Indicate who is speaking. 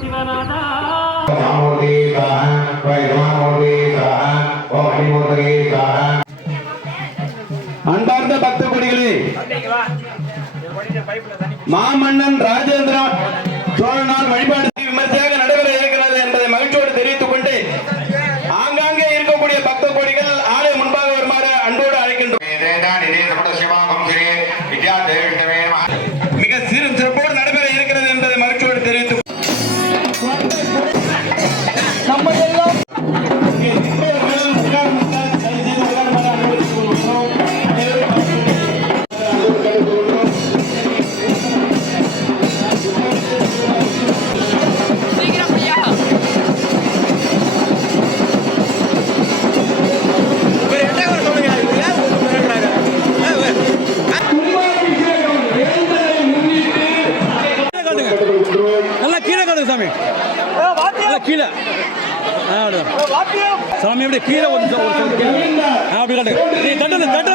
Speaker 1: சிவநாதா
Speaker 2: ராமூர்த்தி சாக ராமூர்த்தி சாக ஓம் ஹரிமூர்த்தி சாக
Speaker 3: அன்பார்ந்த பக்த குடிகளே மாமன்னன் ராஜேந்திர சோழனால் வழிபாடு விமர்சையாக நடைபெற இருக்கிறது என்பதை மகிழ்ச்சியோடு தெரிவித்துக் கொண்டு ஆங்காங்கே இருக்கக்கூடிய பக்த கொடிகள் ஆலய முன்பாக வருமாறு அன்போடு அழைக்கின்றோம். Thank
Speaker 4: you. கீழே. சாமி அப்படியே கீழே ஒரு அப்படி காட்டுங்க நீ தட்டு